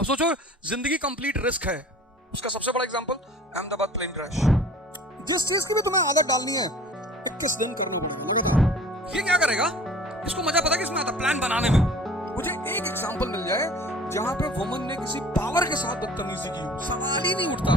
अब सोचो जिंदगी कंप्लीट रिस्क है, उसका सबसे बड़ा एग्जांपल अहमदाबाद प्लेन क्रैश। जिस चीज की भी तुम्हें आदत डालनी है 21 दिन करना पड़ेगा लगातार। ये क्या करेगा? इसको मजा पता किसमें आता? प्लान बनाने में। मुझे एक एग्जांपल मिल जाए जहां पे वुमन ने किसी पावर के साथ बदतमीजी की हो, सवाल ही नहीं उठता।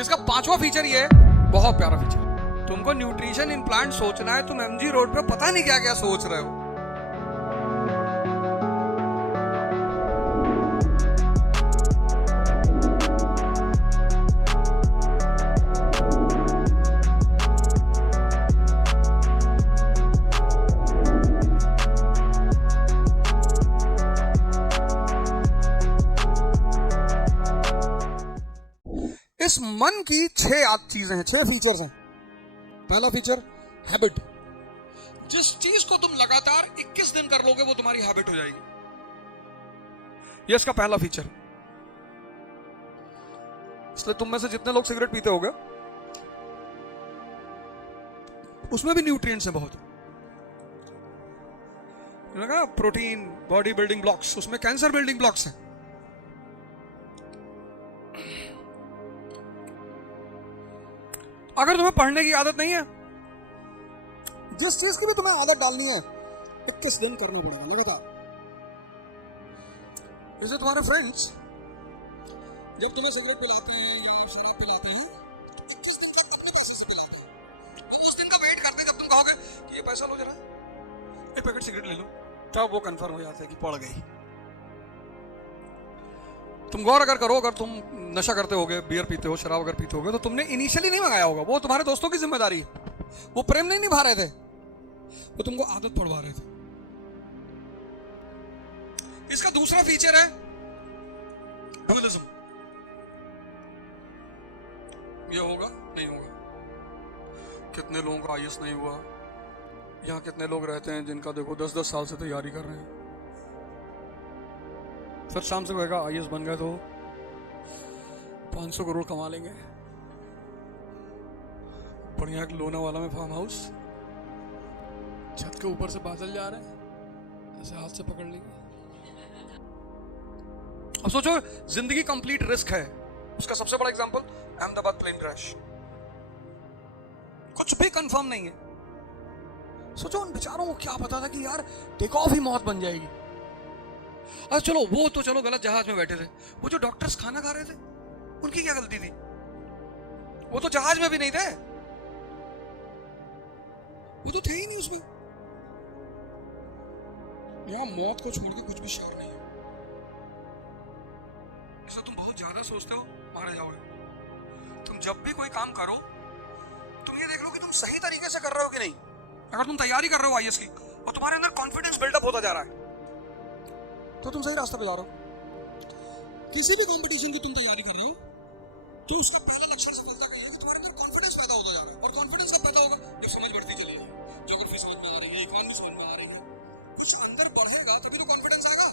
इसका पांचवा फीचर ये है, बहुत प्यारा फीचर। तुमको न्यूट्रिशन इम्प्लांट सोचना है, तुम एमजी रोड पे पता नहीं क्या क्या सोच रहे हो। इस मन की 6 चीजें हैं, 6 फीचर्स हैं। पहला फीचर हैबिट। जिस चीज को तुम लगातार 21 दिन कर लोगे वो तुम्हारी हैबिट हो जाएगी। ये इसका पहला फीचर। इसलिए तुम में से जितने लोग सिगरेट पीते होगे उसमें भी न्यूट्रिएंट्स हैं बहुत। लगा प्रोटीन, बॉडी बिल्डिंग ब्लॉक्स, उसमें कैंसर बिल्डिंग ब्लॉक्स हैं। अगर तुम्हें पढ़ने की आदत नहीं है, जिस चीज की भी तुम्हें आदत डालनी है 21 दिन करना पड़ेगा लगातार। जैसे तुम्हारे फ्रेंड्स जब तुम्हें सिगरेट पिलाते हैं या शराब पिलाते हैं 21 दिन का अपने पैसे से पिलाते हैं। वो उस दिन का वेट करते जब तुम कहोगे कि ये पैसा लो जरा, एक पैकेट सिगरेट ले लो, तब वो कंफर्म हो जाता है कि पड़ गई। तुम गौर अगर करो, अगर तुम नशा करते होगे, बियर पीते हो, शराब अगर पीते होगे, तो तुमने इनिशियली नहीं मंगाया होगा, वो तुम्हारे दोस्तों की जिम्मेदारी है। वो प्रेम नहीं निभा रहे थे, वो तुमको आदत पड़वा रहे थे। इसका दूसरा फीचर है ड्यूअलिज्म। ये होगा नहीं होगा। कितने लोगों का आईएएस नहीं हुआ, यहां कितने लोग रहते हैं जिनका देखो 10-10 साल से तैयारी कर रहे हैं, फिर शाम से कहेगा आईएएस बन गए तो 500 करोड़ कमा लेंगे, बढ़िया एक लोनावाला में फार्म हाउस, छत के ऊपर से बादल जा रहे हैं, ऐसे हाथ से पकड़ लेंगे। अब सोचो जिंदगी कंप्लीट रिस्क है, उसका सबसे बड़ा एग्जांपल अहमदाबाद प्लेन क्रैश। कुछ भी कंफर्म नहीं है। सोचो उन बेचारों को क्या पता था कि यार टेक ऑफ ही मौत बन जाएगी। अरे चलो वो तो चलो गलत जहाज में बैठे थे, वो जो डॉक्टर्स खाना खा रहे थे उनकी क्या गलती थी? वो तो जहाज में भी नहीं थे, वो तो थे ही नहीं उसमें। यहां मौत को छोड़ के कुछ भी शहर नहीं है। ऐसा तुम बहुत ज्यादा सोचते हो, मारे जाओगे। तुम जब भी कोई काम करो तुम ये देख लो कि तुम सही तरीके से कर रहे हो कि नहीं। अगर तुम तैयारी कर रहे हो आईएएस की और तुम्हारे अंदर कॉन्फिडेंस बिल्डअप होता जा रहा है तो तुम सही रास्ते पे जा रहे हो। किसी भी कंपटीशन की तुम तैयारी कर रहे हो तो उसका पहला लक्षण सफलता का ये है कि तुम्हारे अंदर कॉन्फिडेंस पैदा होता जा रहा है। और कॉन्फिडेंस कब पैदा होगा? जब समझ बढ़ती चलेगी, ज्योग्राफी समझ में आ रही है, इकोनॉमी समझ में आ रही है, कुछ अंदर बढ़ेगा तभी तो कॉन्फिडेंस आएगा।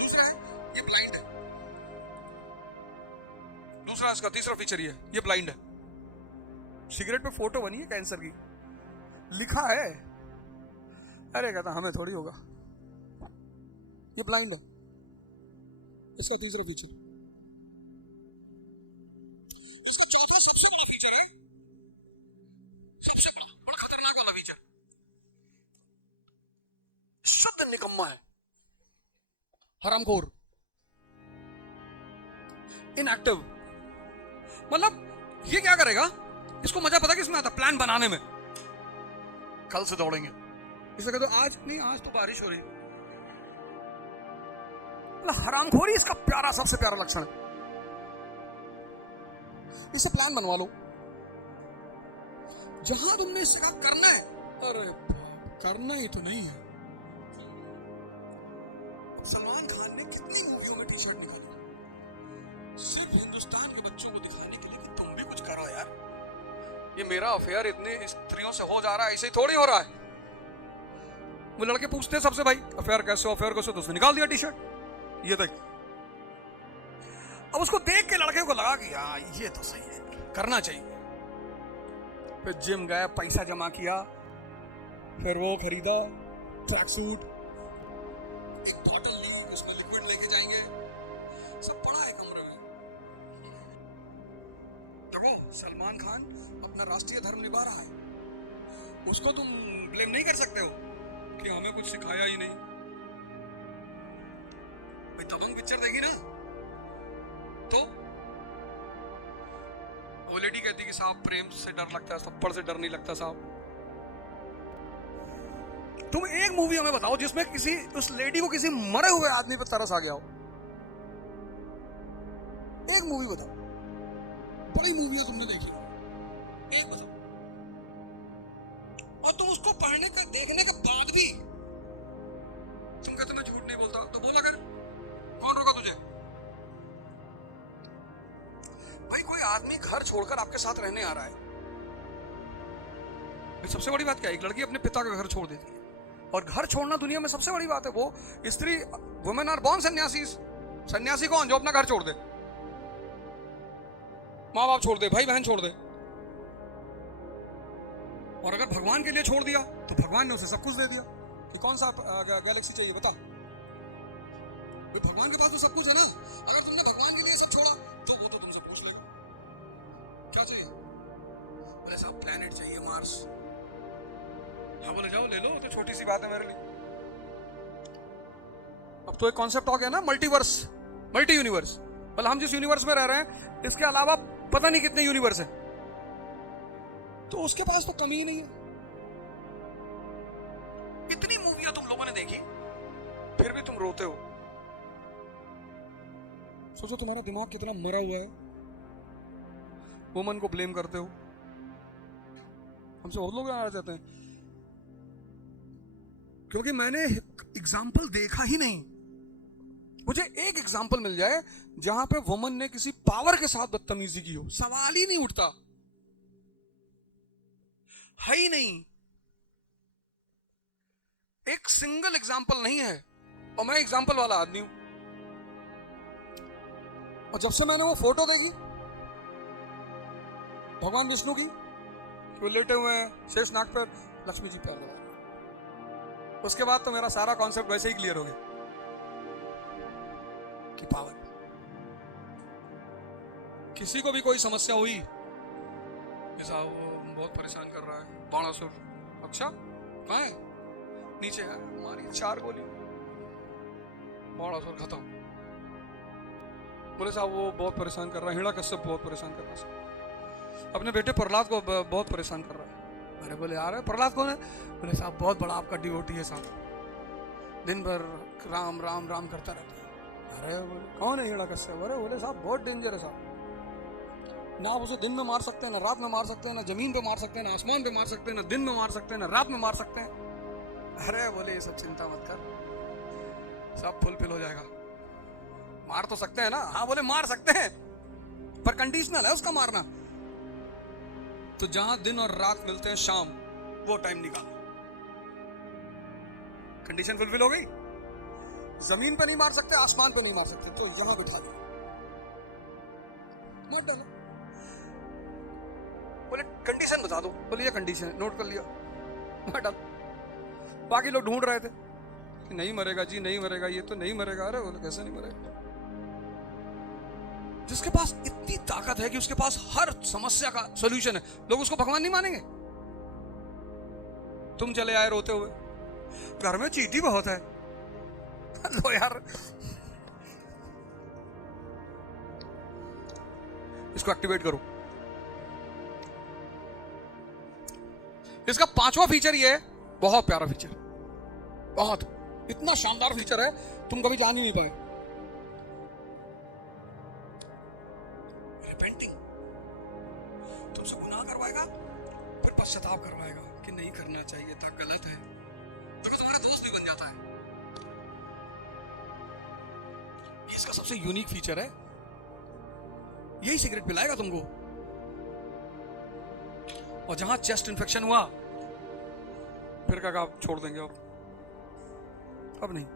दूसरा है ये ब्लाइंड है। दूसरा इसका तीसरा फीचर ये ब्लाइंड है। सिगरेट पे फोटो बनी है कैंसर की, लिखा है, अरे कहता हमें थोड़ी होगा। ये ब्लाइंड है। इसका तीसरा फीचर। इसका चौथा सबसे बड़ा फीचर है, सबसे बड़ा खतरनाक वाला फीचर, शुद्ध निकम्मा है, हरामखोर, इनएक्टिव। मतलब ये क्या करेगा? इसको मजा पता किसमें आता? प्लान बनाने में। कल से दौड़ेंगे, इसे कहते आज नहीं, आज तो बारिश हो रही। हरामखोरी इसका प्यारा, सबसे प्यारा लक्षण है। इसे प्लान बनवा लो। जहां तुमने इससे कहा करना है, अरे करना ही तो नहीं है। सलमान खान ने कितनी मूवियों में टी शर्ट निकाली सिर्फ हिंदुस्तान के बच्चों को दिखाने के लिए कि तुम भी कुछ करो यार। ये मेरा अफेयर इतनी स्त्रियों से हो जा रहा है, ऐसे ही थोड़ी हो रहा है। वो लड़के पूछते हैं सबसे, भाई अफेयर कैसे हो, अफेयर कैसे हो, तो उसने निकाल दिया टी शर्ट, ये देख। अब उसको देख के लड़के को लगा कि यार ये तो सही है, करना चाहिए। फिर जिम गए, पैसा जमा किया, फिर वो खरीदा ट्रैक सूट, एक बॉटल ली, उसमें लिक्विड सलमान खान अपना राष्ट्रीय धर्म निभा रहा है, उसको तुम ब्लेम नहीं कर सकते हो कि हमें कुछ सिखाया ही नहीं। भाई दबंग पिक्चर देखी ना, तो वो लेडी कहती कि साहब प्रेम से डर लगता है, थप्पड़ से डर नहीं लगता साहब। तुम एक मूवी हमें बताओ जिसमें किसी उस लेडी को किसी मरे हुए आदमी पर तरस आ गया हो। एक मूवी बताओ, बड़ी मूवियां तुमने देखी, एक बताओ। और तुम उसको पढ़ने का देखने के बाद भी तुम कहते मैं झूठ नहीं बोलता, तो बोला कर, कौन रोका तुझे? भाई कोई आदमी घर छोड़कर आपके साथ रहने आ रहा है, भाई सबसे बड़ी बात क्या है? एक लड़की अपने पिता का घर छोड़ देती है, और घर छोड़ना दुनिया में सबसे बड़ी बात है। वो स्त्री, वुमेन आर बॉर्न सन्यासी। सन्यासी कौन? जो अपना घर छोड़ दे, माँ बाप छोड़ दे, भाई बहन छोड़ दे। और अगर भगवान के लिए छोड़ दिया तो भगवान ने उसे सब कुछ दे दिया। कि कौन सा गैलेक्सी चाहिए बता? भाई भगवान के पास तो सब कुछ है ना। अगर तुमने भगवान के लिए सब छोड़ा तो वो तो तुमसे पूछ लेगा क्या चाहिए। बोले साहब प्लेनेट चाहिए, मार्स। हाँ बोले जाओ ले लो, तो छोटी सी बात है मेरे लिए। अब तो एक कॉन्सेप्ट हो गया ना, मल्टीवर्स, मल्टी यूनिवर्स। बोले हम जिस यूनिवर्स में रह रहे हैं इसके अलावा पता नहीं कितने यूनिवर्स हैं, तो उसके पास तो कमी ही नहीं है। इतनी मूवियां तुम लोगों ने देखी, फिर भी तुम रोते हो। सोचो तुम्हारा दिमाग कितना मरा हुआ है। वुमन को ब्लेम करते हो। हमसे बहुत लोग आ जाते हैं क्योंकि मैंने एग्जाम्पल देखा ही नहीं। मुझे एक एग्जाम्पल मिल जाए जहां पे वुमन ने किसी पावर के साथ बदतमीजी की हो, सवाल ही नहीं उठता, है ही नहीं। एक सिंगल एग्जाम्पल नहीं है, और मैं एग्जाम्पल वाला आदमी हूं। और जब से मैंने वो फोटो देखी भगवान विष्णु की, वो लेटे हुए हैं शेषनाग पर, लक्ष्मी जी पैर लगा, उसके बाद तो मेरा सारा कॉन्सेप्ट वैसे ही क्लियर हो गया कि पावर। किसी को भी कोई समस्या हुई, जैसा वो बहुत परेशान कर रहा है बाणासुर, अच्छा कहाँ है? नीचे है, मारी 4 गोली, बाणासुर खत्म। बोले साहब वो बहुत परेशान कर रहा है, हिरण्यकश्यप बहुत परेशान कर रहा है, अपने बेटे प्रहलाद को बहुत परेशान कर रहा है। अरे बोले यार प्रहलाद कौन है? बोले साहब बहुत बड़ा आपका डिवोटी है साहब, दिन भर राम राम राम करता रहता है। अरे बोले कौन है हिरण्यकश्यप? अरे बोले साहब बहुत डेंजर है साहब, ना आप उसे दिन में मार सकते हैं, ना रात में मार सकते हैं, ना जमीन पे मार सकते हैं, ना आसमान पे मार सकते हैं, ना दिन में मार सकते हैं, ना रात में मार सकते हैं। अरे बोले ये सब चिंता मत कर, सब फुलफिल हो जाएगा। मार तो सकते हैं ना? हाँ बोले मार सकते हैं, पर कंडीशनल है उसका मारना। तो जहां दिन और रात मिलते हैं शाम, वो टाइम निकालो। कंडीशन फुलफिल हो गई। जमीन पे नहीं मार सकते, आसमान पे नहीं मार सकते, तो यहां बिठा दो, मत डालो। बोले कंडीशन बता दो। बोले ये कंडीशन नोट कर लिया, मत डालो। बाकी लोग ढूंढ रहे थे कि नहीं मरेगा जी, नहीं मरेगा, ये तो नहीं मरेगा। अरे बोले कैसे नहीं मरेगा? जिसके पास इतनी ताकत है कि उसके पास हर समस्या का सॉल्यूशन है, लोग उसको भगवान नहीं मानेंगे? तुम चले आए रोते हुए, घर में चींटी बहुत है। लो यार, इसको एक्टिवेट करो। इसका 5वां फीचर ये है, बहुत प्यारा फीचर, बहुत इतना शानदार फीचर है तुम कभी जान ही नहीं पाए। रिपेंटिंग, तुमसे गुनाह करवाएगा, फिर पश्चाताप करवाएगा कि नहीं करना चाहिए था, गलत है, तो तुम्हारा दोस्त भी बन जाता है। ये इसका सबसे यूनिक फीचर है, यही सिगरेट पिलाएगा तुमको। और जहां चेस्ट इन्फेक्शन हुआ, फिर कहा आप छोड़ देंगे, अब नहीं।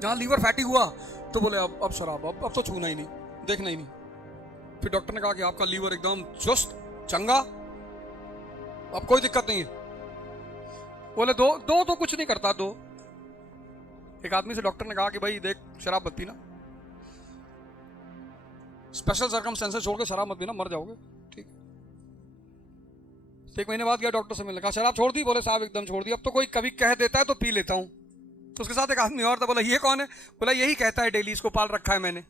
जहां लीवर फैटी हुआ तो बोले अब शराब, अब तो छूना ही नहीं, देखना ही नहीं। फिर डॉक्टर ने कहा कि आपका लीवर एकदम चुस्त चंगा, अब कोई दिक्कत नहीं है। बोले दो तो कुछ नहीं करता, दो। एक आदमी से डॉक्टर ने कहा कि भाई देख शराब मत पीना, स्पेशल सर्कमस्टेंसेस छोड़ के शराब मत पीना, मर जाओगे। ठीक। 1 महीने बाद गया डॉक्टर से मिलने, कहा शराब छोड़ दी? बोले साहब एकदम छोड़ दी, अब तो कोई कभी कह देता है तो पी लेता हूं। तो उसके साथ एक आदमी और था, बोला ये कौन है? बोला यही कहता है डेली, इसको पाल रखा है मैंने,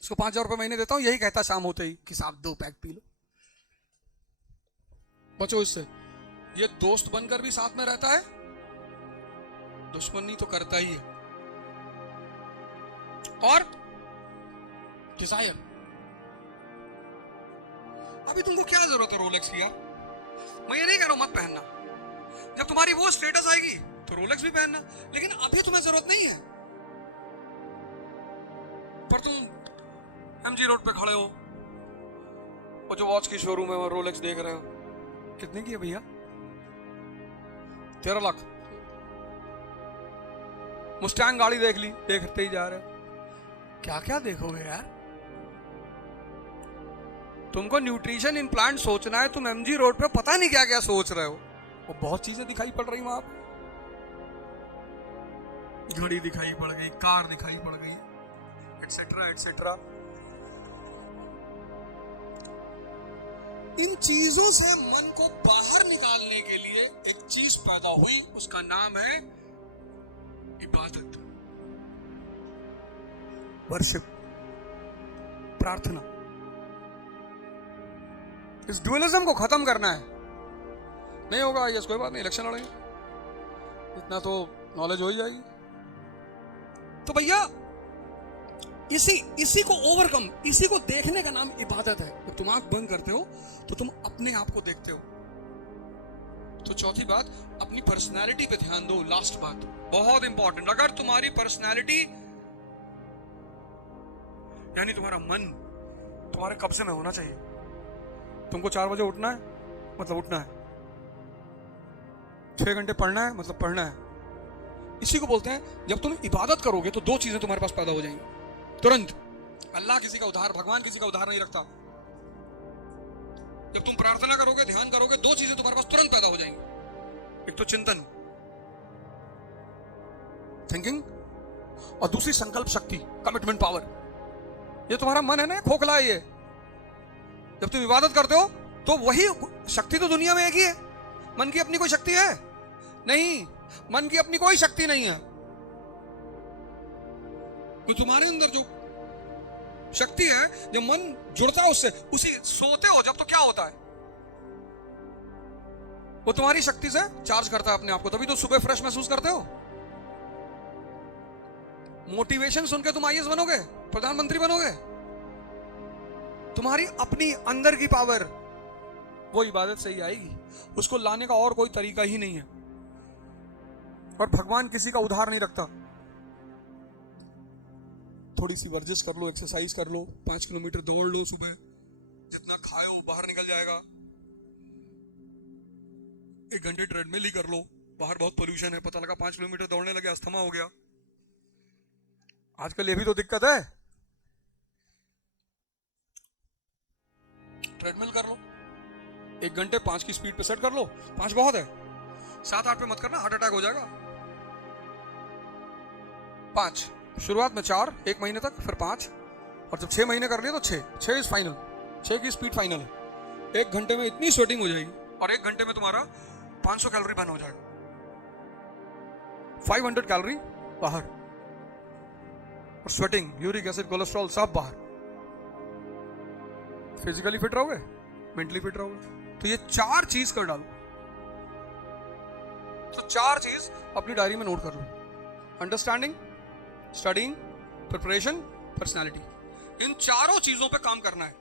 इसको 5,000 रुपए महीने देता हूं, यही कहता है शाम होते ही कि साहब 2 पैक पी लो। बचो इससे। ये दोस्त बनकर भी साथ में रहता है, दुश्मनी तो करता ही है। और डिजायर, अभी तुमको क्या जरूरत है रोलेक्स की यार? मैं ये नहीं कह रहा हूं मत पहनना, जब तुम्हारी वो स्टेटस आएगी तो रोलेक्स भी पहनना, लेकिन अभी तुम्हें जरूरत नहीं है। पर तुम एमजी रोड पे खड़े हो और जो वॉच की शोरूम है वहां रोलेक्स देख रहे हो, कितने की है भैया? 13 लाख। मुस्टैंग गाड़ी देख ली, देखते ही जा रहे हो। क्या क्या देखोगे यार? तुमको न्यूट्रिशन इन प्लांट सोचना है, तुम एमजी रोड पे पता नहीं क्या क्या सोच रहे हो। वो बहुत चीजें दिखाई पड़ रही वहां, घड़ी दिखाई पड़ गई, कार दिखाई पड़ गई, एटसेट्रा एटसेट्रा। इन चीजों से मन को बाहर निकालने के लिए एक चीज पैदा हुई, उसका नाम है इबादत, वर्शिप, प्रार्थना। इस ड्यूअलिज्म को खत्म करना है। नहीं होगा ये कोई बात नहीं, इलेक्शन लड़ेंगे, इतना तो नॉलेज हो ही जाएगी। तो भैया इसी को ओवरकम, इसी को देखने का नाम इबादत है। जब तुम आंख बंद करते हो तो तुम अपने आप को देखते हो। तो चौथी बात, अपनी पर्सनालिटी पे ध्यान दो। लास्ट बात बहुत इंपॉर्टेंट, अगर तुम्हारी पर्सनालिटी यानी तुम्हारा मन तुम्हारे कब्जे में होना चाहिए। तुमको 4 बजे उठना है मतलब उठना है, 6 घंटे पढ़ना है मतलब पढ़ना है। इसी को बोलते हैं जब तुम इबादत करोगे तो 2 चीजें तुम्हारे पास पैदा हो जाएंगी तुरंत। अल्लाह किसी का उधार, भगवान किसी का उधार नहीं रखता। जब तुम प्रार्थना करोगे, ध्यान करोगे, 2 चीजें तुम्हारे पास तुरंत पैदा हो जाएंगी। एक तो चिंतन, थिंकिंग, और दूसरी संकल्प शक्ति, कमिटमेंट पावर। ये तुम्हारा मन है ना, खोखला है ये। जब तुम इबादत करते हो तो वही शक्ति तो दुनिया में एक ही है। मन की अपनी कोई शक्ति है नहीं, मन की अपनी कोई शक्ति नहीं है। तो तुम्हारे अंदर जो शक्ति है, जब मन जुड़ता है उससे, उसी सोते हो जब तो क्या होता है, वो तुम्हारी शक्ति से चार्ज करता है अपने आप को, तभी तो सुबह फ्रेश महसूस करते हो। मोटिवेशन सुन के तुम आईएएस बनोगे, प्रधानमंत्री बनोगे। तुम्हारी अपनी अंदर की पावर वो इबादत से ही आएगी, उसको लाने का और कोई तरीका ही नहीं है। और भगवान किसी का उधार नहीं रखता। थोड़ी सी वर्जिश कर लो, एक्सरसाइज कर लो, 5 किलोमीटर दौड़ लो सुबह, जितना खाओ बाहर निकल जाएगा। 1 घंटे ट्रेडमिल ही कर लो, बाहर बहुत पोल्यूशन है, पता लगा 5 किलोमीटर दौड़ने लगे अस्थमा हो गया। आजकल ये भी तो दिक्कत है। ट्रेडमिल कर लो, 1 घंटे 5 की स्पीड पे सेट कर लो, 5 बहुत है, 7-8 पे मत करना, हार्ट अटैक हो जाएगा। 5 शुरुआत में, 4 1 महीने तक, फिर 5, और जब 6 महीने कर लिए तो 6 इज फाइनल, 6 की स्पीड फाइनल है। 1 घंटे में इतनी स्वेटिंग हो जाएगी और 1 घंटे में तुम्हारा 500 कैलोरी बर्न हो जाएगा, 500 कैलोरी बाहर, और स्वेटिंग, यूरिक एसिड, कोलेस्ट्रॉल सब बाहर। फिजिकली फिट रहोगे, मेंटली फिट रहोगे। तो ये 4 चीज कर डालो। तो 4 चीज अपनी डायरी में नोट कर लो। Understanding, studying, preparation, personality. इन चारों चीजों पे काम करना है।